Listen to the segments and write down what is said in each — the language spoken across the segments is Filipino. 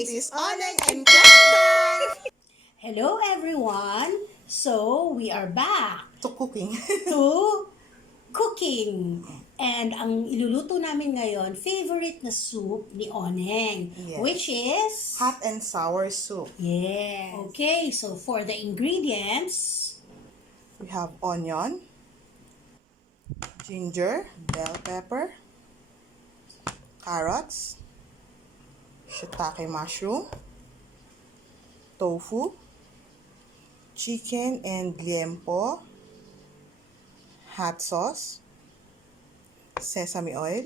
This is Oneng and Clang! Hello everyone! So, we are back To cooking. to cooking. And ang iluluto namin ngayon, favorite na soup ni Oneng, Yes. which is... Hot and sour soup. Yes. Okay, so for the ingredients, We have onion, ginger, bell pepper, carrots, shiitake mushroom, tofu, chicken and liempo, hot sauce, sesame oil,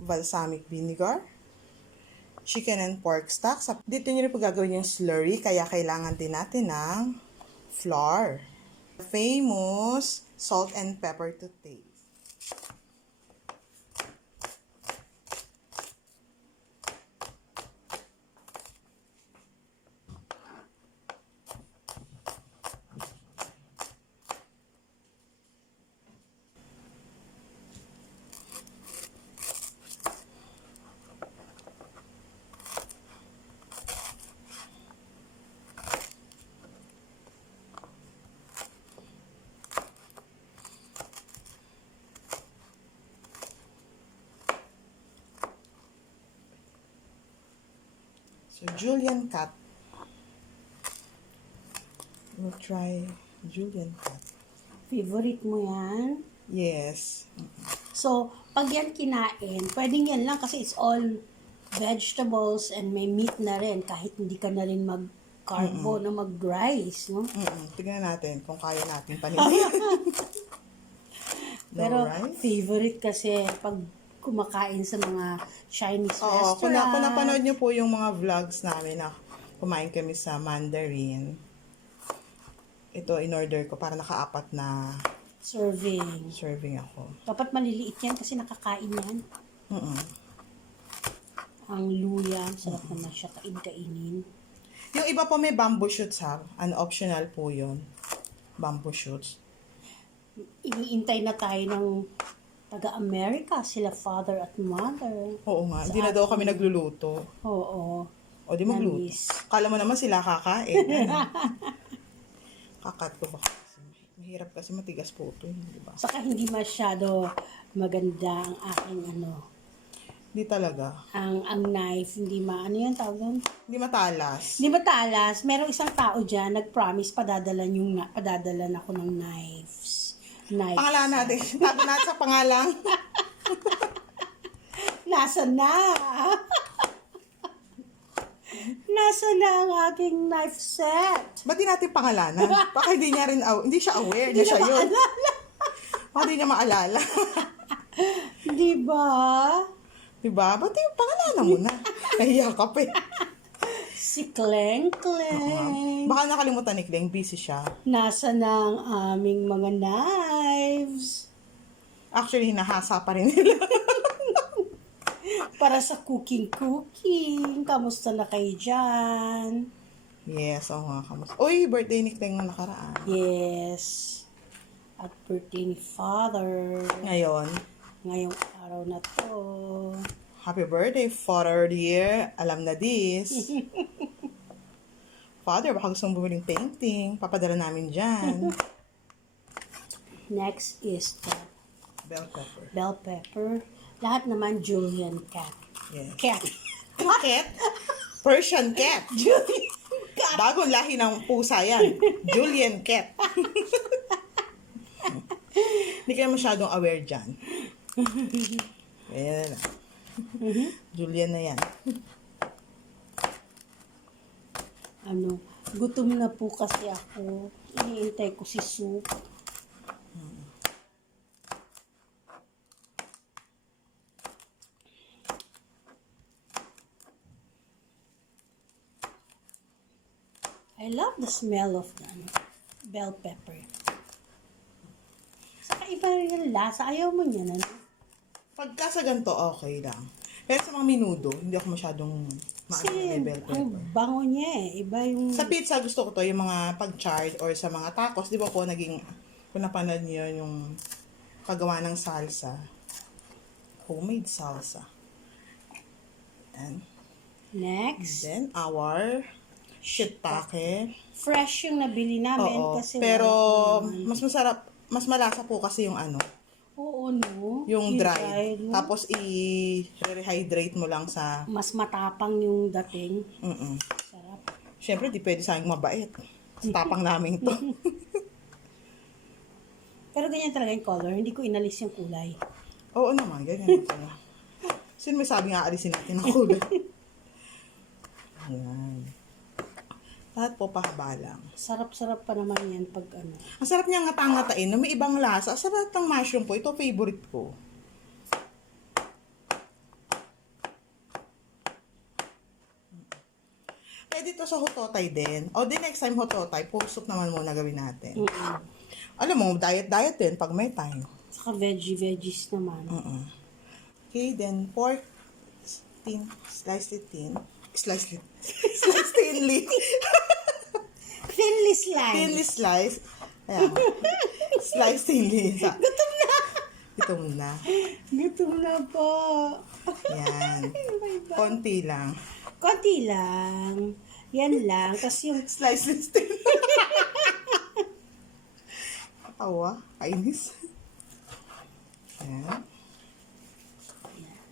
balsamic vinegar, chicken and pork stock. Dito nyo rin po gagawin yung slurry, kaya kailangan din natin ng flour. Famous salt and pepper to taste. So, Julian cut. We'll try Julian cut. favorite mo yan. Yes. So, pag yan kinain, pwedeng yan lang kasi it's all vegetables and may meat na rin kahit hindi ka na rin mag-carbo na mag-rice, no? Tignan natin kung kaya natin paninin. Pero rice? favorite kasi pag kumakain sa mga Chinese Oo, kung restaurant. napanood nyo po yung mga vlogs namin na kumain kami sa Mandarin, ito in-order ko para nakaapat na serving ako. Dapat maliliit yan kasi nakakain yan. Ang luya, sarap naman siya kainin. Yung iba po may bamboo shoots ha. An optional po yun. Bamboo shoots. Iniintay na tayo ng taga-America, sila father at mother. Oo nga, hindi na daw kami nagluluto. Oo. O di magluto. Namiss. Kala mo naman sila kakain. Ano? Kakat ko ba? Mahirap kasi matigas po ito, di ba? Saka hindi masyado maganda ang aking Hindi talaga. ang knife, hindi ano yan tawag doon? Hindi matalas. Hindi ba talas? Merong isang tao dyan, nag-promise padadalan ako ng knives. Pangalan natin. Tago natin sa pangalan. Nasa na? Nasa na ang aking knife set? Ba't di natin pangalanan? Baka hindi niya rin, hindi siya aware na Hindi siya na yun. maalala. Baka hindi niya maalala. Di ba? Diba? Ba't yung pangalanan mo na? Nahiya ka pa eh. Si Clang Clang. Baka nakalimutan ni Kleng, busy siya. Nasa na ang aming mga knives? Actually, hinahasa pa rin nila. Para sa cooking. Kamusta na kayo dyan? Yes, oo nga. Kamusta? Uy, birthday ni Kleng na nakaraan. Yes. At birthday ni Father. Ngayong araw na to. Happy birthday, Father dear. Alam na this. Father, baka gusto mong bumiling painting. Papadala namin dyan. Next is the Bell pepper. bell pepper. Lahat naman Julian cat. Yes. Cat. Cat? Persian cat. Julian cat. Bagong lahi ng pusa yan. Julian cat. Hindi kayo masyadong aware dyan. Ayan na. Julian na yan. Gutom na po kasi ako. Iniintay ko si soup. I love the smell of the bell pepper. Saka iba rin yung lasa. Ayaw mo niyan, Pagka sa ganito, okay lang. Pero sa mga minudo, hindi ako masyadong Kasi may bell pepper. ang bango niya eh. Iba yung... Sa pizza, gusto ko to, yung mga pag-chard or sa mga tacos, di ba po naging, kung napanood niyo yung paggawa ng salsa. Homemade salsa. Ayan. Next. Then, our shiitake. Fresh yung nabili namin Oo. kasi Pero, wala naman. mas masarap, mas malasa po kasi yung ano, Oo, no? yung dried. no? Tapos, i-rehydrate mo lang sa... Mas matapang yung dating. Sarap. Siyempre, di pwede sayang mabait. Sa tapang namin to. Pero ganyan talaga yung color. Hindi ko inalis yung kulay. Oo naman, ganyan pala. Sino may sabi nga alisin natin ang kulay? Ayan. Lahat po pahaba lang. Sarap-sarap pa naman yan pag ano. Ang sarap niya ngata-ngatain na may ibang lasa. Ang sarap ng mushroom po. Ito favorite ko. Pwede ito sa hototay din. O the next time hototay, pork soup naman muna gawin natin. Alam mo, diet din pag may time. Saka veggies naman. Okay, then pork sliced thinly. Thinly sliced. Thinly sliced. Ayan. Sliced thinly. Gutom na. Gutom na po. Yan. Konti lang. Konti lang. Yan lang. Tapos yung Slices din. Katawa. Kainis. Yan.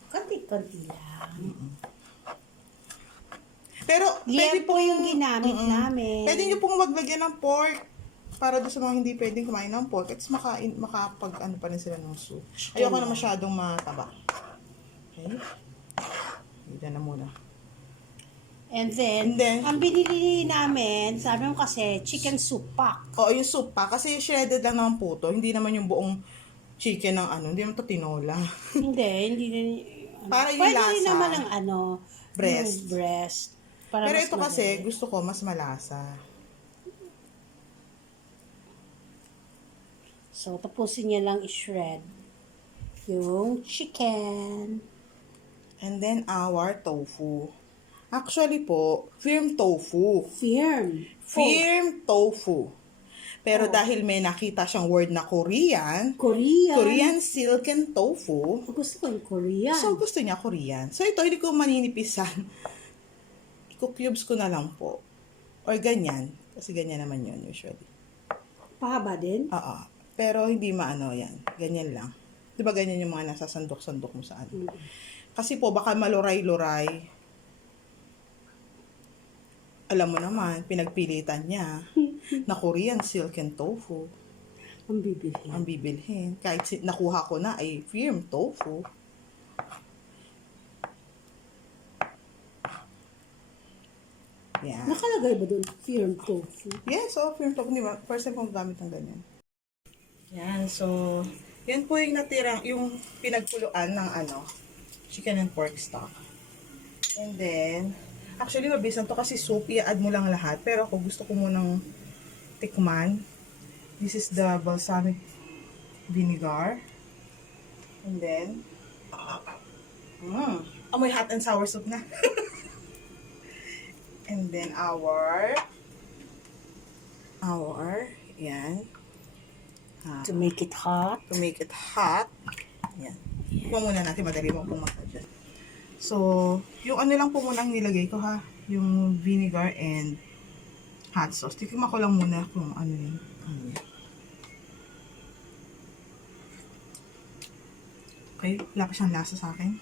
konti-konti lang. Pero, Yan po yung ginamit namin. Pwede nyo pong maglagyan ng pork para doon sa mga hindi pwedeng kumain ng pork. At makapag ano pa rin sila ng soup. Ayoko na masyadong mataba. Okay? Dito na muna. And then, ang binili namin, sabi mo kasi, chicken soup pack. Oo, yung soup pa. Kasi shredded lang naman po to. Hindi naman yung buong chicken ng ano. Hindi naman to tinola. hindi din. Para yung pwede lasa. Pwede naman ang breast. Yung breast. Para Pero mas ito kasi, gusto ko mas malasa. So, tapusin niya lang i-shred yung chicken. And then, our tofu. Actually po, firm tofu. Firm tofu. Pero dahil may nakita siyang word na Korean silken tofu. Gusto ko yung Korean. So, gusto niya Korean. So, ito, hindi ko maninipisan. Iko-cubes ko na lang po. Or ganyan. Kasi ganyan naman yun usually. Pahaba din? Oo. Pero hindi maano yan. Ganyan lang. Di ba ganyan yung mga nasa sandok-sandok mo saan? Kasi po, baka maluray-luray. Alam mo naman, pinagpilitan niya na Korean silken tofu. Ang bibilhin. Ang bibilhin. Kahit nakuha ko na ay firm tofu. Yan. Nakalagay ba doon firm tofu? Yes, firm tofu. Di ba? First time kong gamit ng ganyan. Yan, so, yan po yung natirang, yung pinagpuluan ng chicken and pork stock. And then, actually, mabilis na to kasi soup, i-add mo lang lahat. Pero ako gusto ko munang tikman. This is the balsamic vinegar. And then, amoy hot and sour soup na. And then yan. To make it hot. To make it hot. Yan. Kuha muna natin, madali mo pong mag-adjust. So, yung lang po muna ang nilagay ko ha. Yung vinegar and hot sauce. Tikman ko lang muna kung ano yun. Okay, wala pa siyang lasa sa akin.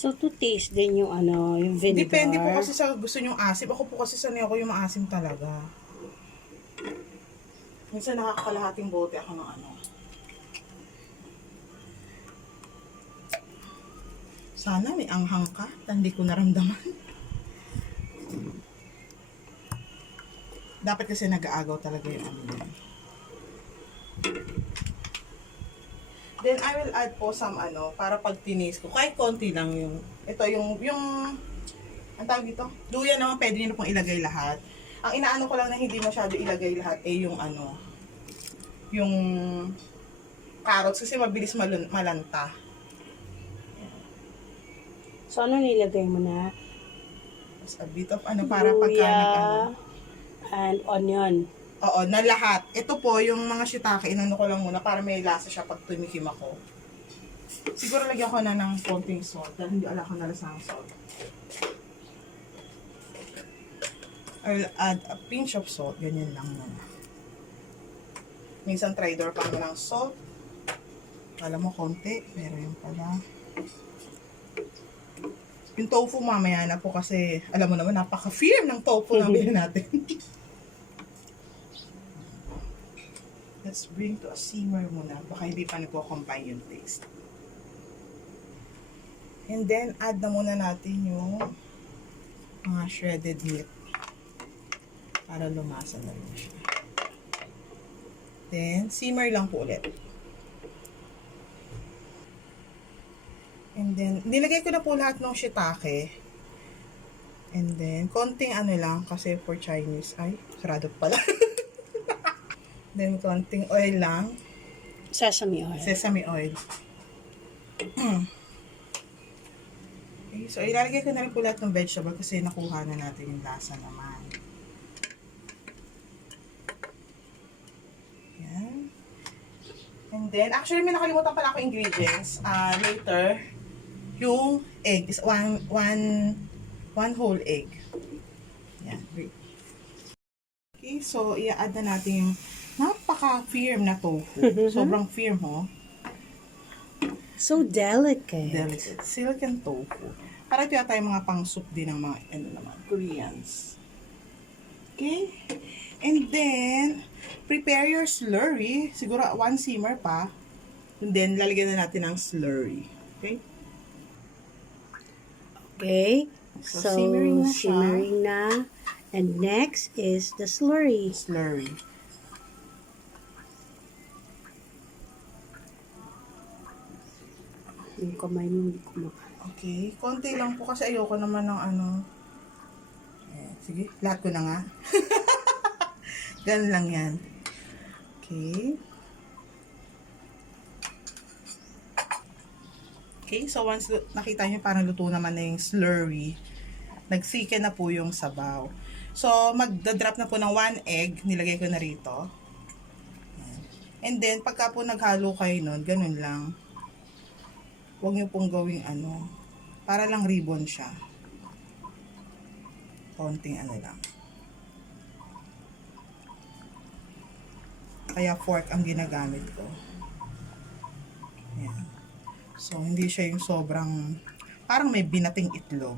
So, to taste din yung yung vinegar. Depende po kasi sa gusto nyong asim. Ako po kasi sanay ako yung maasim talaga. Minsan nakakalahating bote ako ng Sana may anghang ka. Hindi ko naramdaman. Dapat kasi nag-aagaw talaga yung Then, I will add po some para pag tinis ko. Kahit konti lang yung, ito yung, ang tawag dito? Luya naman, pwede nyo na pong ilagay lahat. Ang inaano ko lang na hindi masyado ilagay lahat yung yung carrots kasi mabilis malanta. So, ano nilagay mo na? Just a bit of para pagka and onion. Oo, na lahat. Ito po, yung mga shiitake, inano ko lang muna para may lasa siya pag tumikim ako. Siguro lagyan ko na ng konting salt dahil hindi ala ko nalasang salt. I'll add a pinch of salt. Ganyan lang muna. Minsan try-door pa ng salt. Alam mo, konti. Pero yung pala. Yung tofu mamaya na po kasi, alam mo naman, napaka-firm ng tofu na bilhin natin. Let's bring to a simmer muna. Baka hindi pa nagko-combine yung taste. And then, add na muna natin yung mga shredded meat. Para lumasa na rin siya. Then, simmer lang po ulit. And then, nilagay ko na po lahat ng shiitake. And then, konting ano lang, kasi for Chinese, ay, sarado pala. Then, konting oil lang. Sesame oil. Sesame oil. Okay, so, ilalagay ko na rin po lahat ng vegetable kasi nakuha na natin yung lasa naman. Yan. And then, actually, may nakalimutan pala ako ingredients. Later, yung egg is one whole egg. Yan. Okay, so, i-add na natin yung napaka-firm na tofu. Sobrang firm, ho. So delicate. Delicate. Silken tofu. Para ito yata yung mga pang-soup din ng mga, ano naman, Koreans. Okay? And then, prepare your slurry. Siguro, one simmer pa. And then, lalagyan na natin ng slurry. Okay? Okay. So, So, simmering na siya. simmering na. And next is the slurry. Slurry. Yung kamay mo, hindi ko Okay. Konti lang po kasi ayoko naman ng ano. Sige, lahat ko na nga. Ganun lang yan. Okay. Okay, so once nakita nyo parang luto naman na yung slurry, nagsike na po yung sabaw. So, magdadrop na po ng 1 egg, nilagay ko na rito. And then, pagka po naghalo kayo nun, ganun lang. Huwag nyo pong gawing ano, para lang ribbon siya. Konting ano lang. Kaya fork ang ginagamit ko. Yan. So, hindi siya yung sobrang, parang may binating itlog.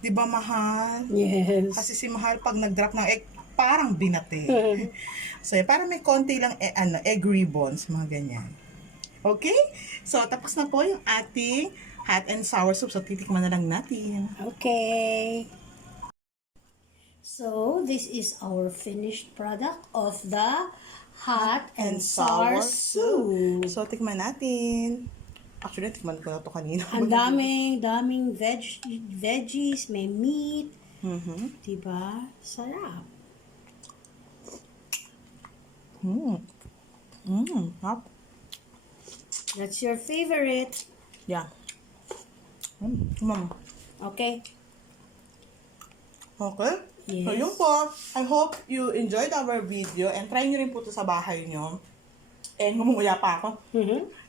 Di ba, mahal? Yes. Kasi si mahal, pag nag-drop ng egg, parang binate. So, parang may konti lang egg ribbons, mga ganyan. Okay? So, tapos na po yung ating hot and sour soup. So, titikman na lang natin. Okay. So, this is our finished product of the hot and sour soup. So, tikman natin. Actually, tikman ko na to kanina. Ang daming veggies, may meat. Diba? Sarap. Hap. That's your favorite. Yeah. Mama. Okay? Okay? Yes. So, yun po. I hope you enjoyed our video and try nyo rin po ito sa bahay nyo. And humumuya pa ako.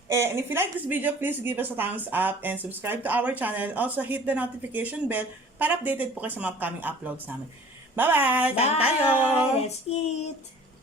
And if you like this video, please give us a thumbs up and subscribe to our channel. Also, hit the notification bell para updated po kayo sa mga upcoming uploads namin. Bye-bye! Kain tayo!